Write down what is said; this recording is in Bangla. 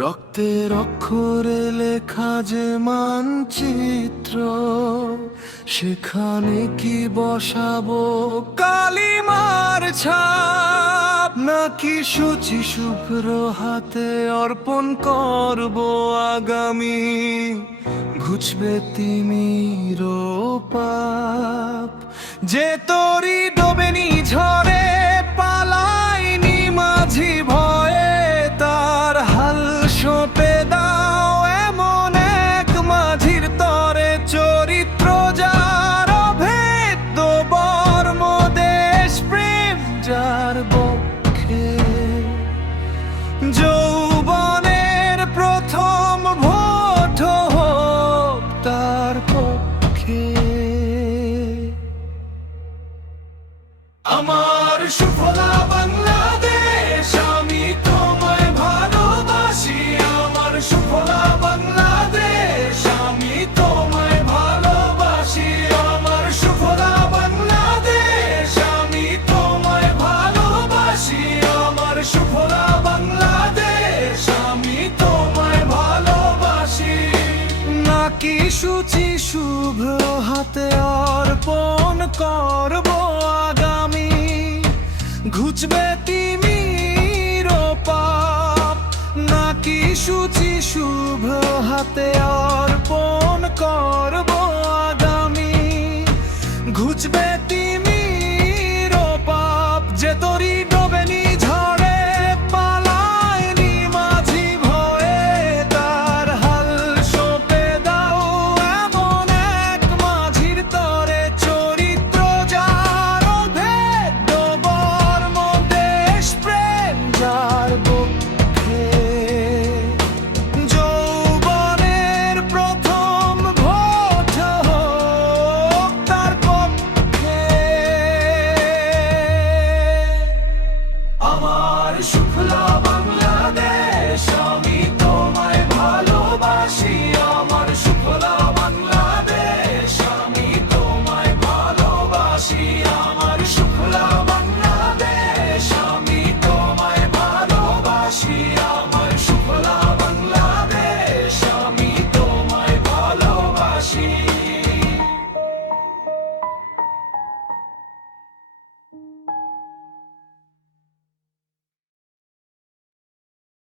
রক্তের অক্ষরে লেখা যে মানচিত্র, সেখানে কি বসাবো কালিমার ছাপ, নাকি সূচি শুভ্র হাতে অর্পণ করব আগামী ঘুচবে তিমির পাপ। যে তরি ডোবেনি ঝড়ে পালাইনি মাঝি ভয়ে, তার হাল সঁপে দাও এমন এক মাঝির তরে, চরিত্র যার অভেদ্য বর্ম, দেশ প্রেম যার পক্ষে যৌবনের প্রথম ভোট হোক তার পক্ষে। আমার সুফলা বাংলাদেশ, আমি তোমায় ভালোবাসি। আমার সুফলা বাংলাদেশ, আমি তোমায় ভালোবাসি। আমার সুফলা বাংলাদেশ, আমি তোমায় ভালোবাসি। আমার সুফলা বাংলাদেশ, আমি তোমায় ভালোবাসি। নাকি সূচি শুভ্র হাতে অর্পণ করব আগামী ঘুচবে তিমির পাপ, নাকি সূচি শুভ্র হাতে অর্পণ করব